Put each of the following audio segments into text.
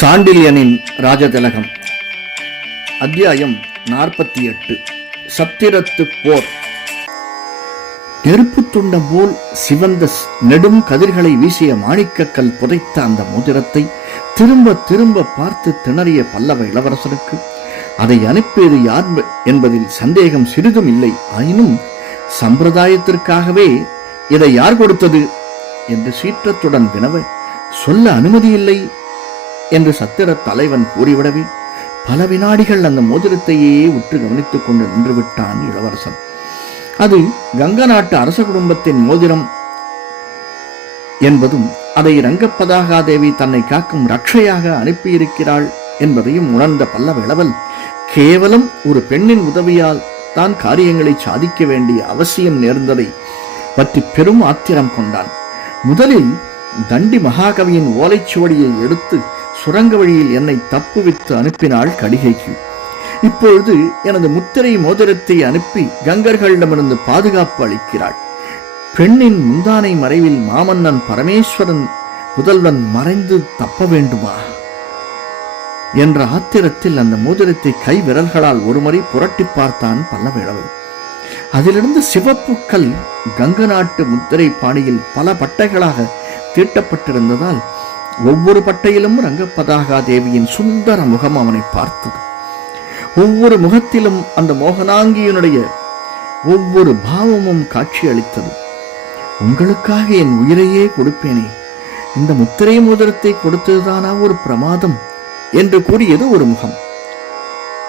சாண்டில்யனின் ராஜதிலகம். அத்தியாயம் நாற்பத்தி எட்டு சத்திரத்து போர். நெருப்பு துண்டம் போல் சிவந்த நெடும் கதிர்களை வீசிய மாணிக்கக்கல் புதைத்த அந்த மோதிரத்தை திரும்ப திரும்ப பார்த்து திணறிய பல்லவ இளவரசனுக்கு அதை அனுப்பியது யார் என்பதில் சந்தேகம் சிறிதும் இல்லை. ஆயினும் சம்பிரதாயத்திற்காகவே இதை யார் கொடுத்தது? என்று சீற்றத்துடன் வினவ சொல்ல அனுமதியில்லை என்று சத்திர தலைவன் கூறிவிடவே பல வினாடிகள் அந்த மோதிரத்தையே உற்று கவனித்துக் கொண்டு நின்று விட்டான் இளவரசன். அது கங்க நாட்டு அரச குடும்பத்தின் மோதிரம் என்பதும் அதை ரங்கப்பதாகாதேவி தன்னை காக்கும் ரக்ஷையாக அனுப்பியிருக்கிறாள் என்பதையும் உணர்ந்த பல்லவ இளவல் கேவலம் ஒரு பெண்ணின் உதவியால் தான் காரியங்களை சாதிக்க வேண்டிய அவசியம் நேர்ந்ததை பற்றி பெரும் ஆத்திரம் கொண்டான். முதலில் தண்டி மகாகவியின் ஓலைச்சுவடியை எடுத்து சுரங்க வழியில் என்னை தப்புவித்து அனுப்பினாள் கடிகைக்கு. இப்பொழுது எனது முத்திரை மோதிரத்தை அனுப்பி கங்கர்களிடமிருந்து பாதுகாப்பு அளிக்கிறாள். பெண்ணின் முந்தானை மறைவில் மாமன்னன் பரமேஸ்வரன் முதல்வன் மறைந்து தப்ப வேண்டுமா? என்ற ஆத்திரத்தில் அந்த மோதிரத்தை கை விரல்களால் ஒருமுறை புரட்டி பார்த்தான் பல்லவேளவன் அதிலிருந்து சிவப்புக்கள் கங்க நாட்டு முத்திரை பாணியில் பல பட்டைகளாக தீட்டப்பட்டிருந்ததால் ஒவ்வொரு பட்டையிலும் ரங்கப்பதாகா தேவியின் சுந்தர முகம் அவனை பார்த்தது. ஒவ்வொரு முகத்திலும் அந்த மோகனாங்கியினுடைய ஒவ்வொரு பாவமும் காட்சி அளித்தது. உங்களுக்காக என் உயிரையே கொடுப்பேனே இந்த முத்திரை மோதிரத்தை கொடுத்ததுதானா ஒரு பிரமாதம் என்று கூறியது ஒரு முகம்.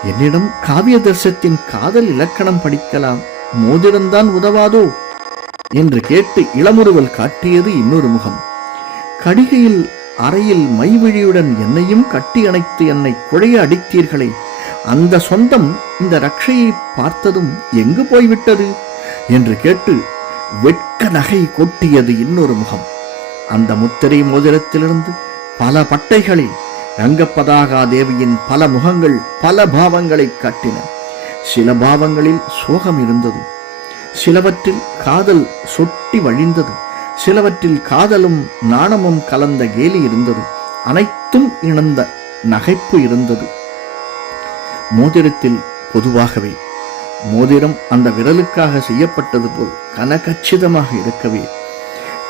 என்னிடம் காவிய தர்சத்தின் காதல் இலக்கணம் படிக்கலாம் மோதிரம்தான் உதவாதோ என்று கேட்டு இளமுறுவல் காட்டியது இன்னொரு முகம். கடிகையில் அறையில் மைவிழியுடன் என்னையும் கட்டி அணைத்து என்னை குழைய அடித்தீர்களே. அந்த சொந்தம் இந்த ரக்ஷையை பார்த்ததும் எங்கு போய்விட்டது? என்று கேட்டு வெட்க நகை கொட்டியது இன்னொரு முகம். அந்த முத்திரை மோதிரத்திலிருந்து பல பட்டைகளில் ரங்கப்பதாகா தேவியின் பல முகங்கள் பல பாவங்களை காட்டின. சில பாவங்களில் சோகம் இருந்தது சிலவற்றில் காதல் சொட்டி வழிந்தது. சிலவற்றில் காதலும் நாணமும் கலந்த கேலி இருந்தது. அனைத்தும் இணைந்த நகைப்பு இருந்தது. மோதிரத்தில் பொதுவாகவே மோதிரம் அந்த விரலுக்காக செய்யப்பட்டது போல் கனகச்சிதமாக இருக்கவே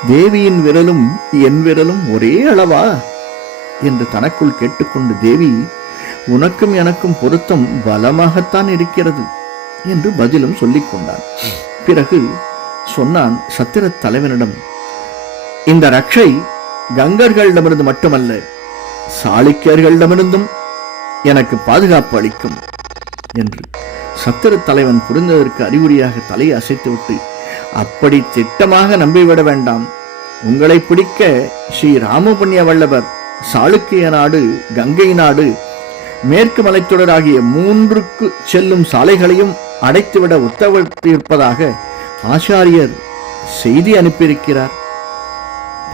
தேவியின் விரலும் என் விரலும் ஒரே அளவா? என்று தனக்குள் கேட்டுக்கொண்டு தேவி உனக்கும் எனக்கும் பொருத்தம் பலமாகத்தான் இருக்கிறது என்று பதிலும் சொல்லிக் கொண்டான் பிறகு சொன்னான் சத்திரத் தலைவனிடம் இந்த ரக்ஷை கங்கர்களிடமிருந்து மட்டுமல்ல சாளுக்கியர்களிடமிருந்தும் எனக்கு பாதுகாப்பு அளிக்கும் என்று சத்திர தலைவன் புரிந்ததற்கு அறிகுறியாக தலையை அசைத்துவிட்டு அப்படி திட்டமாக நம்பிவிட வேண்டாம். உங்களை பிடிக்க ஸ்ரீ ராமபுண்ணிய வல்லவர் சாளுக்கிய நாடு கங்கை நாடு மேற்கு மலைத்தொடர் ஆகிய மூன்றுக்கு செல்லும் சாலைகளையும் அடைத்துவிட உத்தரவிட்டிருப்பதாக ஆச்சாரியர் செய்தி அனுப்பியிருக்கிறார்.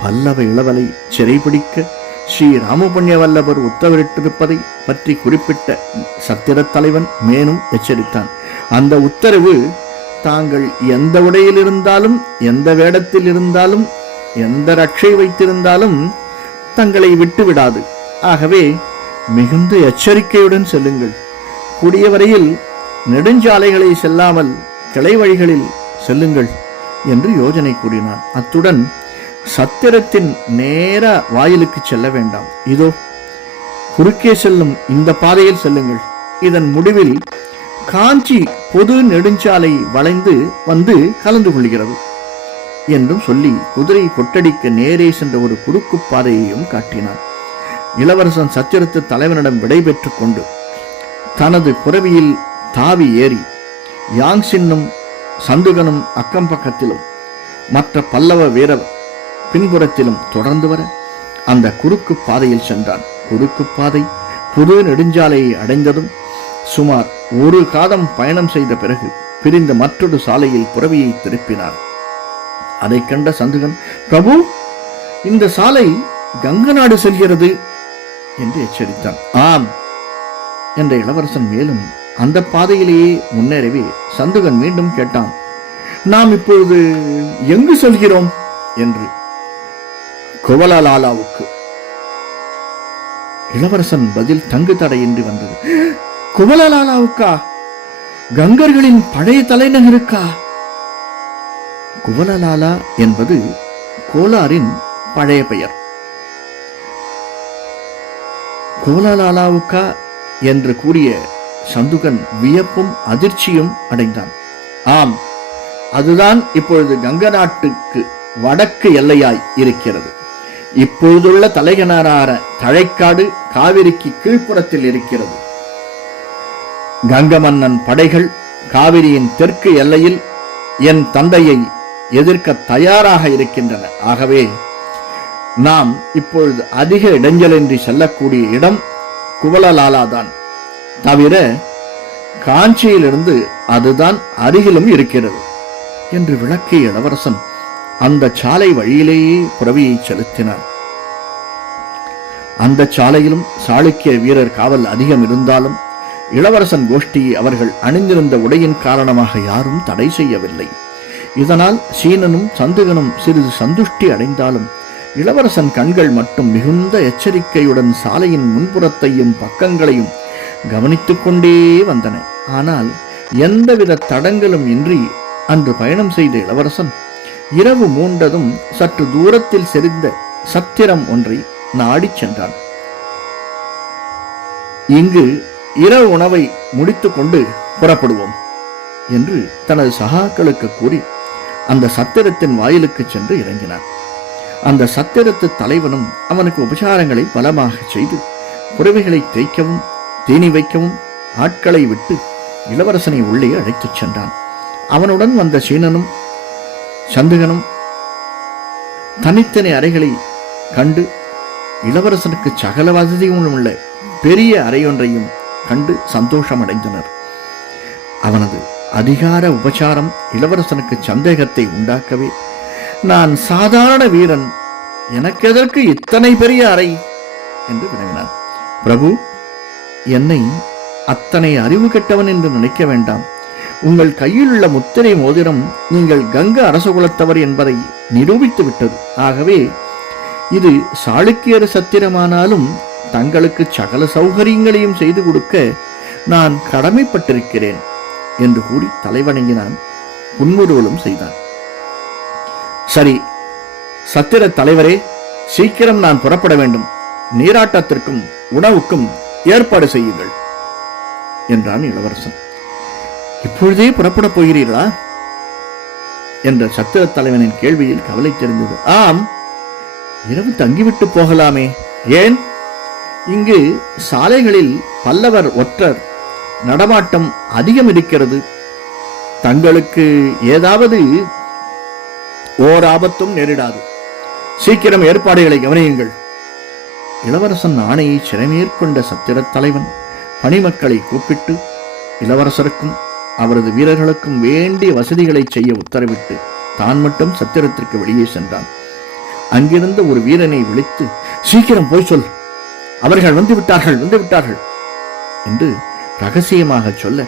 பல்லவ இளவலை சிறைபிடிக்க ஸ்ரீ ராமபுண்ணிய வல்லவர் உத்தரவிட்டிருப்பதை பற்றி குறிப்பிட்ட சத்திரத் தலைவன் மேலும் எச்சரித்தான். அந்த உத்தரவு தாங்கள் எந்த உடையில் இருந்தாலும் எந்த வேடத்தில் இருந்தாலும் எந்த ரட்சை வைத்திருந்தாலும் தங்களை விட்டு விடாது ஆகவே மிகுந்த எச்சரிக்கையுடன் செல்லுங்கள். கூடிய வரையில் நெடுஞ்சாலைகளை செல்லாமல் கிளை வழிகளில் செல்லுங்கள் என்று யோஜனை கூறினான். அத்துடன் சத்திரத்தின் நேர வாயிலுக்கு செல்ல வேண்டாம். இதோ குறுக்கே செல்லும் இந்த பாதையில் செல்லுங்கள். இதன் முடிவில் காஞ்சி பொது நெடுஞ்சாலை வளைந்து வந்து கலந்து கொள்கிறது என்றும் சொல்லி குதிரை கொட்டடிக்க நேரே சென்ற ஒரு குறுக்கு பாதையையும் காட்டினான். இளவரசன் சத்திரத்து தலைவனிடம் விடை பெற்றுக் கொண்டு தனது புறவியில் தாவி ஏறி யாங்சின்னும் சந்துகனும் அக்கம் பக்கத்திலும் மற்ற பல்லவ வீரர் பின்புறத்திலும் தொடர்ந்து வர அந்த குறுக்கு பாதையில் சென்றான். குறுக்கு பாதை புது நெடுஞ்சாலையை அடைந்ததும் சுமார் ஒரு காதம் பயணம் செய்த பிறகு பிரிந்த மற்றொரு சாலையில் புறவியை திருப்பினார். அதைக் கண்ட சந்துகன் பிரபு இந்த சாலை கங்க நாடு செல்கிறது என்று எச்சரித்தான். ஆம் என்ற இளவரசன் மேலும் அந்த பாதையிலேயே முன்னேறவே சந்துகன் மீண்டும் கேட்டான். நாம் இப்பொழுது எங்கு செல்கிறோம்? என்று குவலலாலாவுக்கு இளவரசன் பதில் தங்கு தடையின்றி வந்தது. குவலலாலாவுக்கா கங்கர்களின் பழைய தலைநகருக்கா? குவலலாலா என்பது கோலாரின் பழைய பெயர். கோலலாலாவுக்கா என்று கூறிய சந்துகன் வியப்பும் அதிர்ச்சியும் அடைந்தான். ஆம் அதுதான் இப்பொழுது கங்க நாட்டுக்கு வடக்கு எல்லையாய் இருக்கிறது. இப்பொழுதுள்ள தலைகனாரான தழைக்காடு காவிரிக்கு கீழ்ப்புறத்தில் இருக்கிறது. கங்க மன்னன் படைகள் காவிரியின் தெற்கு எல்லையில் என் தந்தையை எதிர்க்க தயாராக இருக்கின்றன. ஆகவே நாம் இப்பொழுது அதிக இடைஞ்சலின்றி செல்லக்கூடிய இடம் குவலலாலாதான். தவிர காஞ்சியிலிருந்து அதுதான் அருகிலும் இருக்கிறது என்று விளக்கிய இளவரசன் அந்த சாலை வழியிலேயே புறவியை செலுத்தினார். அந்த சாலையிலும் சாளுக்கிய வீரர் காவல் அதிகம் இருந்தாலும் இளவரசன் கோஷ்டியை அவர்கள் அணிந்திருந்த உடையின் காரணமாக யாரும் தடை செய்யவில்லை. இதனால் சீனனும் சந்துகனும் சிறிது சந்துஷ்டி அடைந்தாலும் இளவரசன் கண்கள் மட்டும் மிகுந்த எச்சரிக்கையுடன் சாலையின் முன்புறத்தையும் பக்கங்களையும் கவனித்துக் கொண்டே வந்தன. ஆனால் எந்தவித தடங்களும் இன்றி அன்று பயணம் செய்த இளவரசன் இரவு மூண்டதும் சற்று தூரத்தில் செறிந்த சத்திரம் ஒன்றை நாடிச் சென்றான். இங்கு இரவு உணவை முடித்துக்கொண்டு புறப்படுவோம் என்று தனது சகாக்களுக்கு கூறி அந்த சத்திரத்தின் வாயிலுக்கு சென்று இறங்கினான். அந்த சத்திரத்து தலைவனும் அவனுக்கு உபசாரங்களை பலமாக செய்து புறவைகளை தேய்க்கவும் தீனி வைக்கவும் ஆட்களை விட்டு இளவரசனை உள்ளே அழைத்துச் சென்றான். அவனுடன் வந்த சீனனும் சந்துகனும் தனித்தனி அறைகளை கண்டு இளவரசனுக்கு சகல வசதியும் உள்ள பெரிய அறையொன்றையும் கண்டு சந்தோஷம் அடைந்தனர் அவனது அதிகார உபசாரம் இளவரசனுக்கு சந்தேகத்தை உண்டாக்கவே நான் சாதாரண வீரன் எனக்கு எதற்கு இத்தனை பெரிய அறை? என்று வினவினான். பிரபு என்னை அத்தனை அறிவு கெட்டவன் என்று நினைக்க வேண்டாம். உங்கள் கையில் உள்ள முத்திரை மோதிரம் நீங்கள் கங்க அரசகுலத்தவர் என்பதை நிரூபித்து விட்டது. ஆகவே இது சாளுக்கியர் சத்திரமானாலும் தங்களுக்கு சகல சௌகரியங்களையும் செய்து கொடுக்க நான் கடமைப்பட்டிருக்கிறேன் என்று கூறி தலைவணங்கினான் புன்முறுவலும் செய்தான். சரி சத்திர தலைவரே சீக்கிரம் நான் புறப்பட வேண்டும். நீராட்டத்திற்கும் உணவுக்கும் ஏற்பாடு செய்யுங்கள் என்றான் இளவரசன். இப்பொழுதே புறப்படப் போகிறீர்களா? என்ற சத்திர தலைவனின் கேள்வியில் கவலை தெரிந்தது. ஆம் இரவு தங்கிவிட்டு போகலாமே. ஏன்? இங்கு சாலைகளில் பல்லவர் ஒற்றர் நடமாட்டம் அதிகம் இருக்கிறது தங்களுக்கு ஏதாவது ஓர் ஆபத்தும் நேரிடாது. சீக்கிரம் ஏற்பாடுகளை கவனியுங்கள். இளவரசன் ஆணையை சிறைமேற்கொண்ட சத்திர தலைவன் பணிமக்களை கூப்பிட்டு இளவரசருக்கும் அவரது வீரர்களுக்கும் வேண்டிய வசதிகளை செய்ய உத்தரவிட்டு தான் மட்டும் சத்திரத்திற்கு வெளியே சென்றான். அங்கிருந்த ஒரு வீரனை விழித்து சீக்கிரம் போய் சொல். அவர்கள் வந்து விட்டார்கள் வந்து விட்டார்கள் என்று ரகசியமாக சொல்ல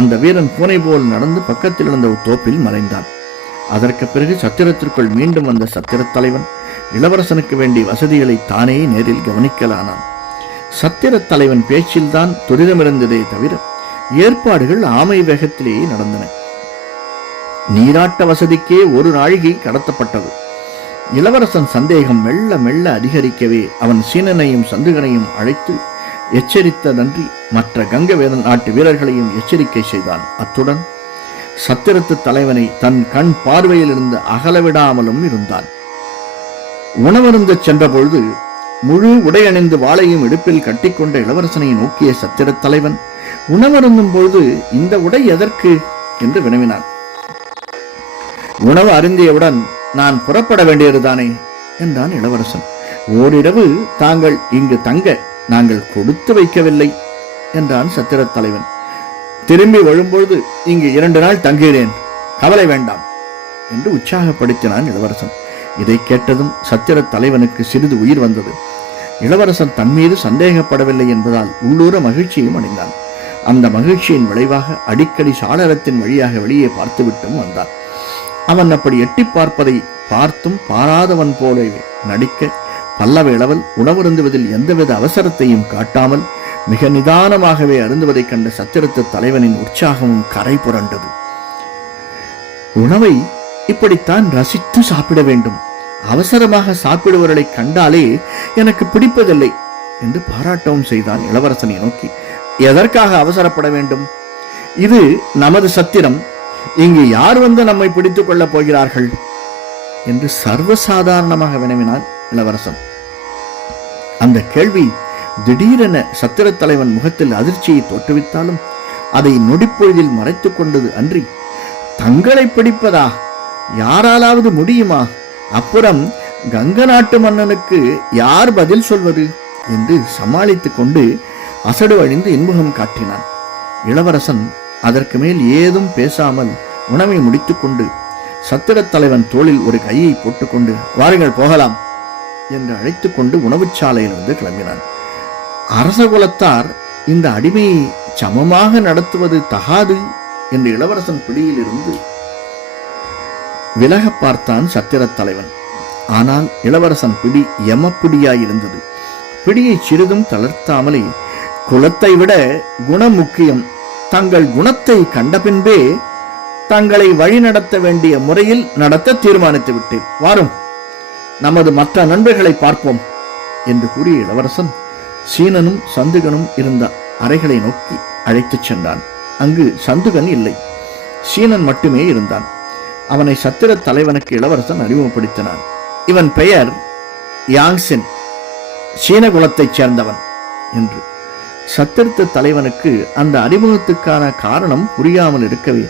அந்த வீரன் பூனை போல் நடந்து பக்கத்தில் இருந்த ஒரு தோப்பில் மறைந்தான். அதற்கு பிறகு சத்திரத்திற்குள் மீண்டும் வந்த சத்திரத் தலைவன் இளவரசனுக்கு வேண்டிய வசதிகளை தானே நேரில் கவனிக்கலானான். சத்திரத் தலைவன் பேச்சில்தான் துரிதமிருந்ததே தவிர ஏற்பாடுகள் ஆமை வேகத்திலேயே நடந்தன. நீராட்ட வசதிக்கே ஒரு நாழிகை கடத்தப்பட்டது. இளவரசன் சந்தேகம் மெல்ல மெல்ல அதிகரிக்கவே அவன் சீனனையும் சந்துகனையும் அழைத்து எச்சரித்ததன்றி மற்ற கங்க நாட்டு வீரர்களையும் எச்சரிக்கை செய்தான். அத்துடன் சத்திரத்து தலைவனை தன் கண் பார்வையிலிருந்து அகலவிடாமலும் இருந்தான். உணவருந்தச் சென்றபொழுது முழு உடையணிந்து வாளையும் இடுப்பில் கட்டிக்கொண்ட இளவரசனை நோக்கிய சத்திரத் தலைவன் உணவருந்தும் பொழுது இந்த உடை எதற்கு என்று வினவினான். உணவு அருந்தியவுடன் நான் புறப்பட வேண்டியதுதானே என்றான் இளவரசன். ஓரிரவு தாங்கள் இங்கு தங்க நாங்கள் கொடுத்து வைக்கவில்லை என்றான் சத்திரத் தலைவன். திரும்பி வரும்பொழுது இங்கு இரண்டு நாள் தங்குகிறேன் கவலை வேண்டாம் என்று உற்சாகப்படுத்தினான் இளவரசன். இதை கேட்டதும் சத்திரத் தலைவனுக்கு சிறிது உயிர் வந்தது. இளவரசன் தன் மீது சந்தேகப்படவில்லை என்பதால் உள்ளூர மகிழ்ச்சியும் அடைந்தான். அந்த மகிழ்ச்சியின் விளைவாக அடிக்கடி சாளரத்தின் வழியாக வெளியே பார்த்துவிட்டும் வந்தான். அவன் அப்படி எட்டி பார்ப்பதை பார்த்தும் பாராதவன் போல நடிக்க பல்லவ இளவல் உணவருந்துவதில் எந்தவித அவசரத்தையும் காட்டாமல் மிக நிதானமாகவே அருந்துவதைக் கண்ட சத்திரத்து தலைவனின் உற்சாகமும் கரை புரண்டது. உணவை இப்படித்தான் ரசித்து சாப்பிட வேண்டும். அவசரமாக சாப்பிடுவர்களை கண்டாலே எனக்கு பிடிப்பதில்லை என்று பாராட்டவும் செய்தான் இளவரசனை நோக்கி. எதற்காக அவசரப்பட வேண்டும்? இது நமது சத்திரம். இங்கு யார் வந்து நம்மை பிடித்துக் கொள்ளப் போகிறார்கள்? என்று சர்வசாதாரணமாக வினவினான் இளவரசன். அந்த கேள்வி திடீரென சத்திர தலைவன் முகத்தில் அதிர்ச்சியை தோற்றுவித்தாலும் அதை நொடிப்பொழுதில் மறைத்துக் கொண்டது அன்றி தங்களை பிடிப்பதா? யாராலாவது முடியுமா? அப்புறம் கங்க நாட்டு மன்னனுக்கு யார் பதில் சொல்வது? என்று சமாளித்துக் கொண்டு அசடு அழிந்து இன்முகம் காட்டினான். இளவரசன் அதற்கு மேல் ஏதும் பேசாமல் உணவை முடித்துக்கொண்டு சத்திரத் தலைவன் தோளில் ஒரு கையை போட்டுக்கொண்டு வாருங்கள் போகலாம் என்று அழைத்துக் கொண்டு உணவுச் சாலையிலிருந்து கிளம்பினான். அரச குலத்தார் இந்த அடிமையை சமமாக நடத்துவது தகாது என்று இளவரசன் பிடியிலிருந்து விலக பார்த்தான் சத்திரத் தலைவன். ஆனால் இளவரசன் பிடி எமப்பிடியாயிருந்தது பிடியை சிறிதும் தளர்த்தாமலே குலத்தை விட குணம் முக்கியம். தங்கள் குணத்தை கண்ட பின்பே தங்களை வழிநடத்த வேண்டிய முறையில் நடத்த தீர்மானித்து விட்டேன். வாரும் நமது மற்ற நண்பர்களை பார்ப்போம் என்று கூறிய இளவரசன் சீனனும் சந்துகனும் இருந்த அறைகளை நோக்கி அழைத்துச் சென்றான். அங்கு சந்துகன் இல்லை சீனன் மட்டுமே இருந்தான். அவனை சத்திர தலைவனுக்கு இளவரசன் அறிமுகப்படுத்தினான். இவன் பெயர் யாங்சின் சீன குலத்தைச் சேர்ந்தவன் என்று சத்திருத்த தலைவனுக்கு அந்த அறிமுகத்துக்கான காரணம் புரியாமல் இருக்கவே.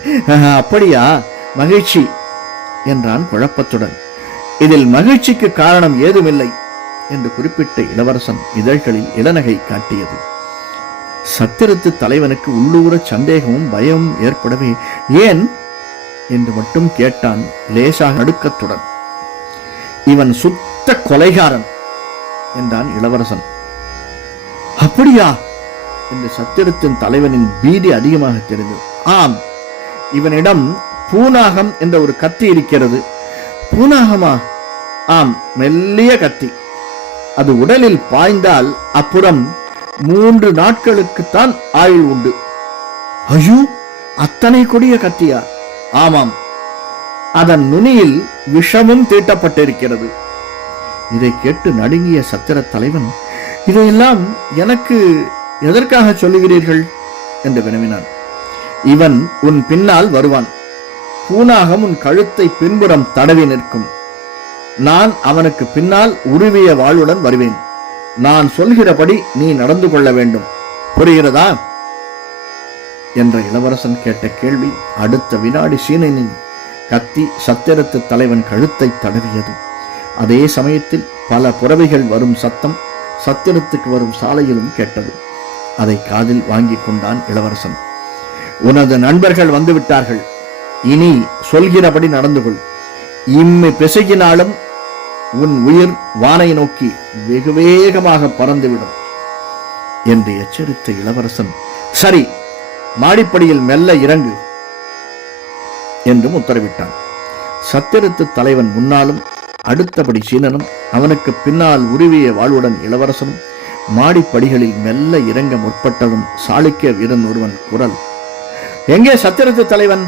அப்படியா? மகிழ்ச்சி என்றான் குழப்பத்துடன். இதில் மகிழ்ச்சிக்கு காரணம் ஏதுமில்லை என்று குறிப்பிட்ட இளவரசன் இதழ்களில் இளநகை காட்டியது. சத்திரத்து தலைவனுக்கு உள்ளூர சந்தேகமும் பயமும் ஏற்படவே. ஏன்? என்று மட்டும் கேட்டான் லேசாக நடுக்கத்துடன். இவன் சுத்த கொலைகாரன் என்றான் இளவரசன். அப்படியா? என்று சத்திரத்தின் தலைவனின் பீதி அதிகமாக தெரிந்தது. ஆம் இவனிடம் பூனாகம் என்ற ஒரு கத்தி இருக்கிறது. பூனாகமா ஆம் மெல்லிய கத்தி. அது உடலில் பாய்ந்தால் அப்புறம் மூன்று நாட்களுக்குத்தான் ஆயுள் உண்டு. ஐயோ அத்தனை கொடிய கத்தியா? ஆமாம் அதன் நுனியில் விஷமும் தீட்டப்பட்டிருக்கிறது. இதை கேட்டு நடுங்கிய சத்திர தலைவன் இதையெல்லாம் எனக்கு எதற்காக சொல்லுகிறீர்கள்? என்று வினவினான். இவன் உன் பின்னால் வருவான். பூனாகம் உன் கழுத்தை பின்புறம் தடவி நிற்கும். நான் அவனுக்கு பின்னால் உருவிய வாளுடன் வருவேன். நான் சொல்கிறபடி நீ நடந்து கொள்ள வேண்டும். புரிகிறதா? என்ற இளவரசன் கேட்ட கேள்வி அடுத்த வினாடி சீனனின் கத்தி சத்திரத்து தலைவன் கழுத்தை தடவியது. அதே சமயத்தில் பல புறவைகள் வரும் சத்தம் சத்திரத்துக்கு வரும் சாலையிலும் கேட்டது. அதை காதில் வாங்கிக் கொண்டான் இளவரசன். உனது நண்பர்கள் வந்துவிட்டார்கள். இனி சொல்கிறபடி நடந்து கொள் இம்மி பிசகினாலும் உன் உயிர் வானை நோக்கி வெகு வேகமாக பறந்துவிடும் என்று எச்சரித்த இளவரசன். சரி மாடிப்படியில் மெல்ல இறங்கு என்றும் உத்தரவிட்டான். சத்திரத்து தலைவன் முன்னாலும் அடுத்தபடி சீனனும் அவனுக்கு பின்னால் உருவிய வாழ்வுடன் இளவரசனும் மாடிப்படிகளில் மெல்ல இறங்க முற்பட்டதும் சாளுக்கிய வீரன் ஒருவன் குரல் எங்கே சத்திரத்து தலைவன்?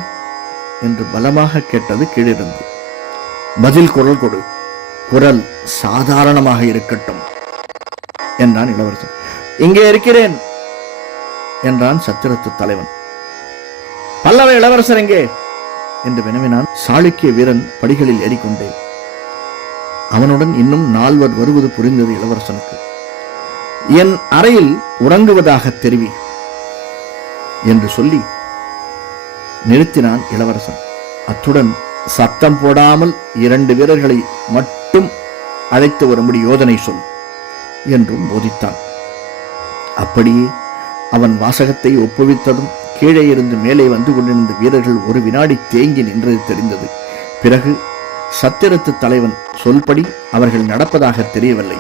என்று பலமாக கேட்டது கீழிருந்து. பதில் குரல் கொடு. குரல் சாதாரணமாக இருக்கட்டும் என்றான் இளவரசன். இங்கே இருக்கிறேன் என்றான் சத்திரத்து தலைவன். பல்லவ இளவரசர் எங்கே? என்று வினவினான் சாளுக்கிய வீரன் படிகளில் ஏறிக்கொண்டே. அவனுடன் இன்னும் நால்வர் வருவது புரிந்தது இளவரசனுக்கு. என் அறையில் உறங்குவதாக தெரிவி என்று சொல்லி நிறுத்தினான் இளவரசன். அத்துடன் சத்தம் போடாமல் இரண்டு வீரர்களை மட்டும் அழைத்து வரும்படி யோதனை சொல் என்றும் போதித்தான். அப்படியே அவன் வாசகத்தை ஒப்புவித்ததும் கீழே இருந்து மேலே வந்து கொண்டிருந்த வீரர்கள் ஒரு வினாடி தேங்கி நின்றது தெரிந்தது. பிறகு சத்திரத்து தலைவன் சொல்படி அவர்கள் நடப்பதாக தெரியவில்லை.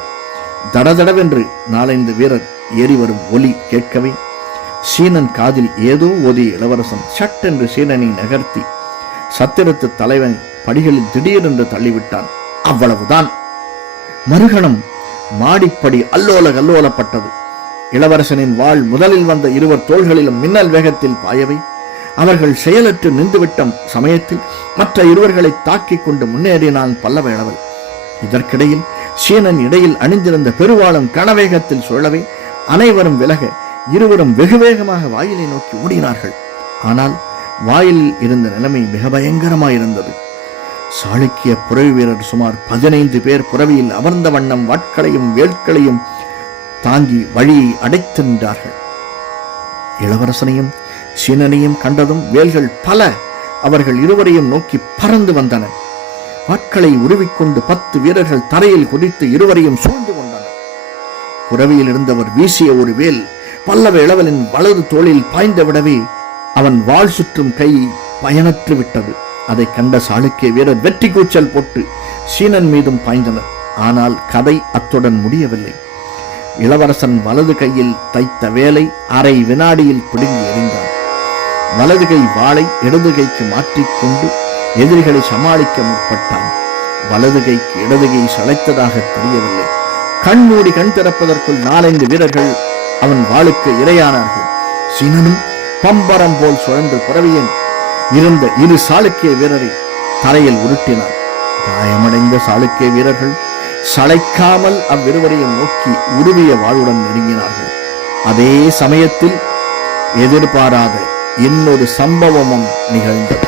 தடதடவென்று நாலைந்து வீரர் ஏறி வரும் ஒலி கேட்கவே. சீனன் காதில் ஏதோ ஓதிய இளவரசன் சட்டென்று சீனனை நகர்த்தி சத்திரத்து தலைவன் படிகளில் திடீரென்று தள்ளிவிட்டான். அவ்வளவுதான். மறுகணம் மாடிப்படி அல்லோல கல்லோலப்பட்டது. இளவரசனின் வாள் முதலில் வந்த இருவர் தோள்களிலும் மின்னல் வேகத்தில் பாயவை. அவர்கள் செயலற்று நின்றுவிட்ட சமயத்தில் மற்ற இருவர்களை தாக்கிக் கொண்டு முன்னேறினான் பல்லவ இளவல். இதற்கிடையில் சீனன் இடையில் அணிந்திருந்த பெருவாளும் கனவேகத்தில் சுழலவே அனைவரும் விலக இருவரும் வெகு வேகமாக வாயிலை நோக்கி ஓடினார்கள். ஆனால் வாயிலில் இருந்த நிலைமை மிக பயங்கரமாயிருந்தது. சாளுக்கிய புறவி வீரர் சுமார் பதினைந்து பேர் புறவியில் அமர்ந்த வண்ணம் வாட்களையும் வேட்களையும் தாங்கி வழியை அடைத்து நின்றார்கள். இளவரசனையும் சீனனையும் கண்டதும் வேல்கள் பல அவர்கள் இருவரையும் நோக்கி பறந்து வந்தன ஆட்களை உருவிக்கொண்டு பத்து வீரர்கள் தரையில் குதித்து இருவரையும் சூழ்ந்து கொண்டனர். புறவியில் இருந்தவர் வீசிய ஒரு வேல் பல்லவ இளவலின் வலது தோளில் பாய்ந்து விடவே அவன் வாழ் சுற்றும் கை பயனற்று விட்டது. அதை கண்ட சாளுக்கிய வீரர் வெற்றி கூச்சல் போட்டு சீனன் மீதும் பாய்ந்தனர். ஆனால் கதை அத்துடன் முடியவில்லை. இளவரசன் வலது கையில் தைத்த வேலை அரை வினாடியில் பிடுங்கி எறிந்தான். வலது கை வாளை இடது கைக்கு மாற்றிக்கொண்டு எதிரிகளை சமாளிக்க முற்பட்டான். வலது கைக்கு இடது கை சளைத்ததாக தெரியவில்லை. கண் மூடி கண் திறப்பதற்குள் நாலைந்து வீரர்கள் அவன் வாளுக்கு இரையானார்கள். சீனனும் பம்பரம் போல் சுழன்று புறவியன் இருந்த இரு சாளுக்கிய வீரரை தரையில் உருட்டினார் காயமடைந்த சாளுக்கிய வீரர்கள் சளைக்காமல் அவ்விருவரையும் நோக்கி உருவிய வாளுடன் நெருங்கினார்கள். அதே சமயத்தில் எதிர்பாராத இன்னொரு சம்பவமும் நிகழ்ந்தது.